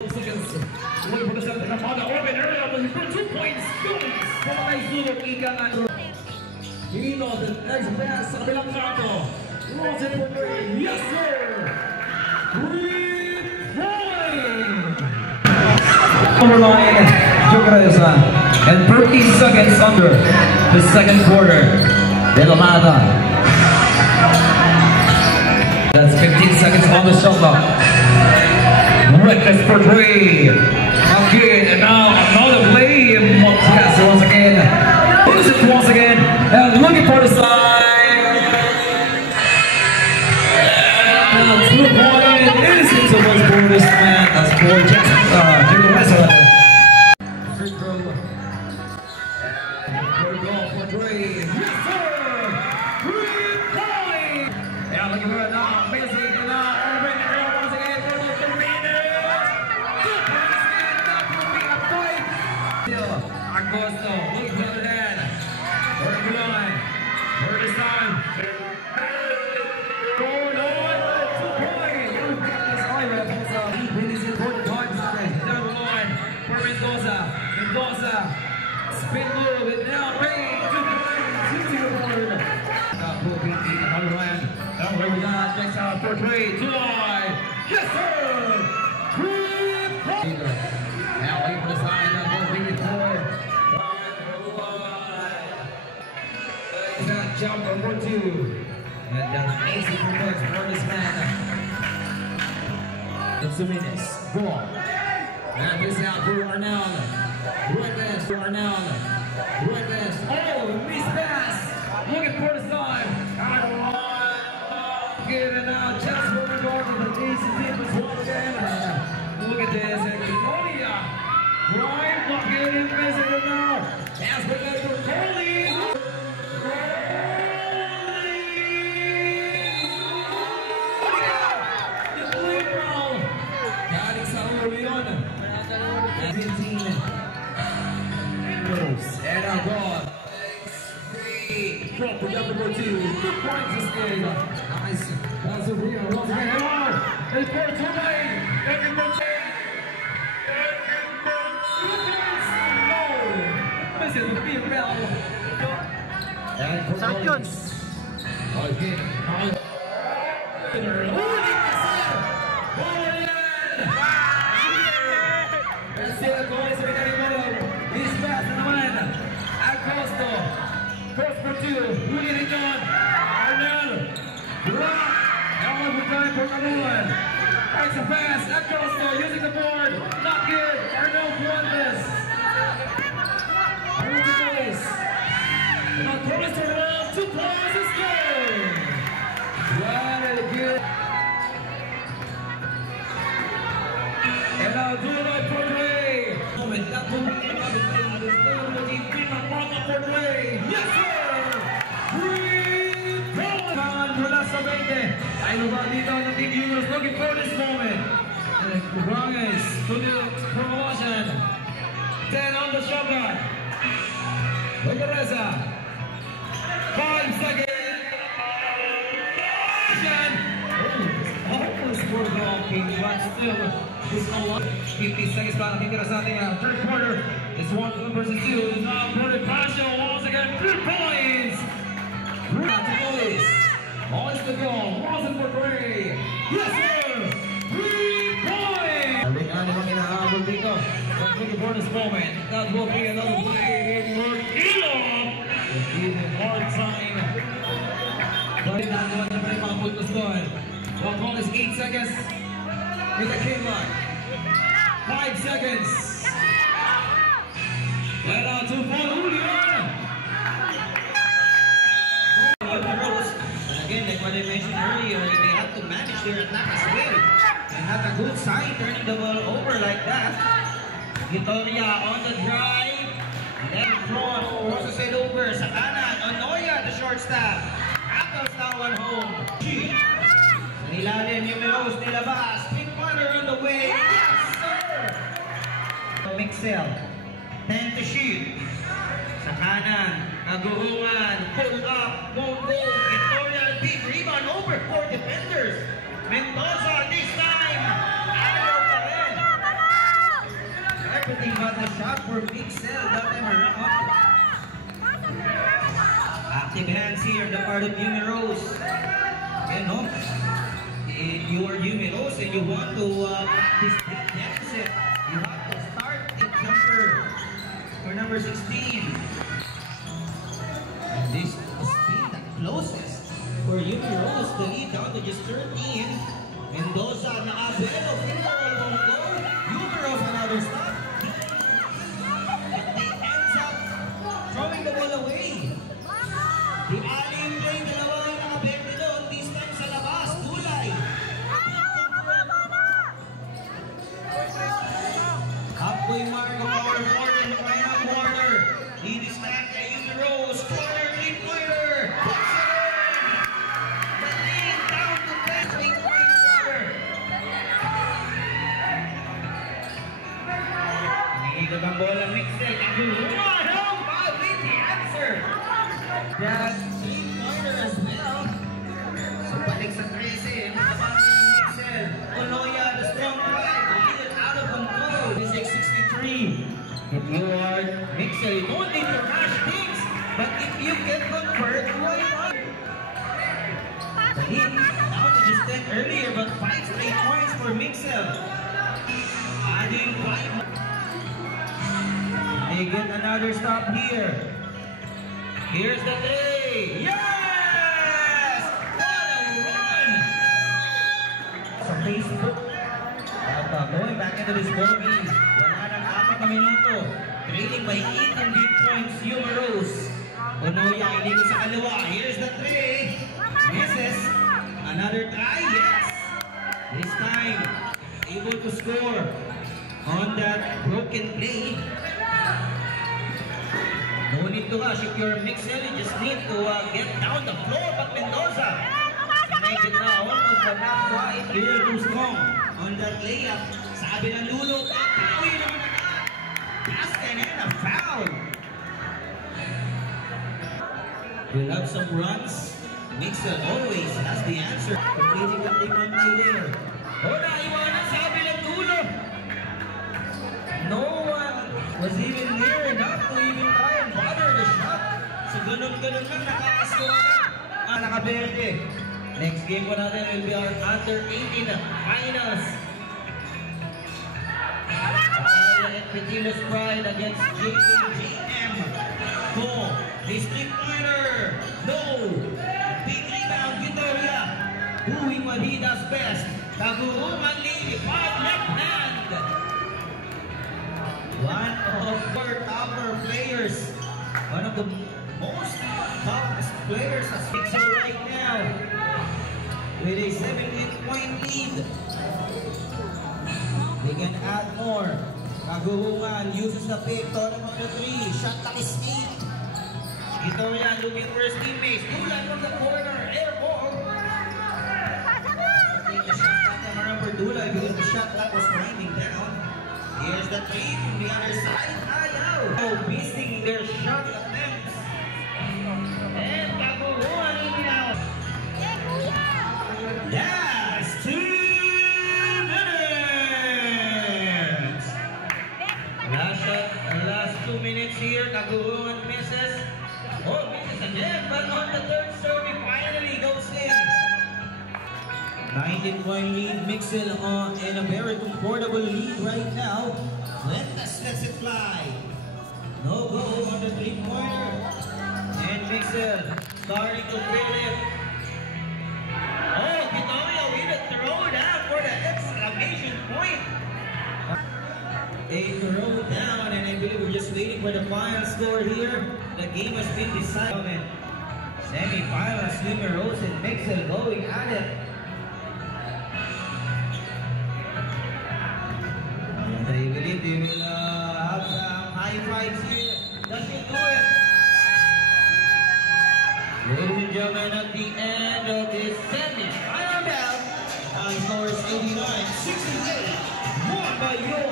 Seconds. Wait for the center. Namada open area. For 2 points. Pamatay sulok. Ika nga. Hino. The next pass. Sa kabilang kanto. Rosen for 3. Yes, sir! 3-point! Overline. Jokeresa. And 13 seconds under the second quarter. De La Mata. That's 15 seconds on the shot clock. Reckless for 3. Again, and now another play. Montes once again. Loses it once again. And looking for the side. And 2-point. Innocence of us for this man. That's for Jokeresa. Free throw. Good goal for 3. Yes, sir! 3-point! Yeah, looking for it now. Amazing. Agosto, look for the head. Third line. Third is time. Going on. 2-point. This highlight was this important time. Third line for Mendoza. Mendoza. Spin move. And now Ray. 2-0. Another line. Now Ray down. Next out for 3. 2 line. Yes, sir. 3-point. Now wait for the side. Jumper for 2. And that's easy for this man. It's a minute. Ball. And this out for Arnell. Reckless for Arnell. Reckless. Oh, miss pass. Looking for the side. Get it out. Just for the door to the easy defense once again. Look at this. And Colonia. Right. Look at him. Missing it now. As we go for Coley. And our ball. 3. Drop for number 2. 2 points this game. Nice. That's a real. Once again, hard. It's for 2 lane. Second for 2. No. Missing the field bell. And for champions. Again. That's it, boys. He's fast naman. Agosto. First for 2. Huli ni John. Arnel. Rock. Now for time for Kanuan. Right so fast. Agosto using the board. Not good. Arnel won this. Arnel to place. Now Thomas to roll. 2 points is good. Very good. And now do it for 3. Yes, sir! 3-point! Mula sa 20. Ay lugar dito ng Team Euros looking for this moment. And Branges to the promotion. 10 on the shot clock. Jokeresa. 5 seconds. Almost for the King, but still. 50 seconds pa nakikita sa ating third quarter. It's 1 versus 2. Now for the Pasha once again. 3 points. Always the goal. Rosen for 3. Yes, sir. 3 points. Alingan naman kinahabol dito. Looking for this moment. That will be another play for Ilo. Even hard time. But not naman na may mga puntos doon. One call is 8 seconds. With the K-line. 5 seconds. Let out to Julian. Again, like what I mentioned earlier, they have to manage their attack as well. And not a good sign turning the ball over like that. Vitoria on the drive. Left front, crosses it over. Sa kanan, Onoya, the short staff. Apples now on home. Sa nilalim, yung Meros nilabas. Big runner on the way. Yes, sir! Mixel. 10 to shoot. Sa kanan, Kaguhungan. Pull up. Won't go. Victoria, big rebound over 4 defenders. Mendoza this time. Ayaw pa rin. everything but the shot for Mixel that time around. Active hands here on the part of Yumi Rose. You know, if you are Yumi Rose and you want to practice big deficit, you have to start the jumper for number 16. And this has been the closest for Yumi Rose to lead down to just 13. Mendoza nakabelo, finger won't go. Yumi Rose another stop. And they ends up throwing the ball away. The alley play, dalawa yung nakabelo doon. This time sa labas, Dulay. Halfway mark of our quarter, the final quarter. Lead is back to Yumi Rose. Corner, three-pointer. Puts it in. The lead down to 10. 3-point quarter. Iniikot ang bola, Mixel. Aguluan. How about with the answer? That 3-pointer as well. So balik sa 13. Nakabang yung Mixel. Oloya, the strong drive. Lead it out of control. 6-63. If you are Mixel, you don't need to rush things. But if you can convert, why not? The lead down to just 10 earlier, but 5 straight points for Mixel. Adding 5. They get another stop here. Here's the three. Yes! What a run! Sa Facebook. At going back into this ball game. Wala nang 4 na minuto. Trailing by 18 big points, Yumi Rose. Onoya, hindi ko sa kaliwa. Here's the three. Misses. Another try. Yes! This time, able to score on that broken play. No need to rush. If you're Mixel, you just need to get down the floor. But Mendoza make it now. Almost but not quite. Here to strong on that layup. Sabi ng Lulo, Pinoy naman agad. Pass and then a foul. We'll have some runs. Mixel always has the answer. Completing the 3-point play there. Oh, naiwanan. Sabi ng Lulo. No one was even near enough to even try and bother the shot. So ganun-ganun lang nakakascore na. Nakaberde. Next game po natin will be our under 18 finals. Papaya and Petilos Pride against JM. Go. District Minor. No. Big rebound, Vitoria. Doing what he does best. Tagurungan Lee. 5 left hand. One of our topper players. One of the most toughest players as Mixel right now. With a 17-point lead. They can add more. Kaguhungan uses the pick. Torang on the 3. Shot clock is 8. Vitoria looking for his teammates. Dulan from the corner. Air ball. Take the shot clock for Dulan because the shot clock was winding down. Here's the 3 from the other side. Ayaw. Oh, missing their shot attempts. And Kaguhungan in now. Last 2 minutes. Last 2 minutes here. Kaguhungan misses. Oh, misses again. But on the third serve, he finally goes in. 19-point lead. Mixel in a very comfortable lead right now. Fuentes lets it fly. No go on the 3-pointer. And Mixel starting to feel it. Oh, Vitoria with a throw down for the exclamation point. A throw down, and I believe we're just waiting for the final score here. The game has been decided. Semi-finals, Yumi Rose and Mixel going at it. And I believe they will have some high fives here. That will do it. Ladies and gentlemen, at the end of this semi-final bout, score is 89-68, won by your